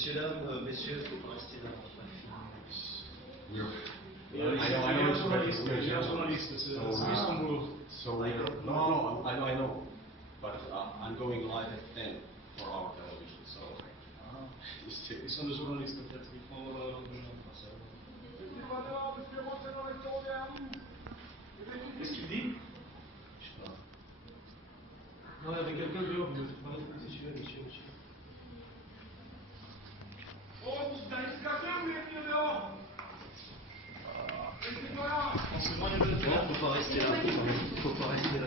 Messieurs, dames, messieurs, faut pas rester là. I know it's journalist, so no, I know, but I'm going live at 10 for our television, so Ils sont des journalistes peut-être, ils font leur présent. Qu'est-ce qu'il dit? Je sais pas. Non, il y avait quelqu'un dehors, mais c'est pas monsieur, monsieur. Oh, vous allez se casser ou venir dehors? On se moigne de Non, faut pas rester là. Faut pas rester là.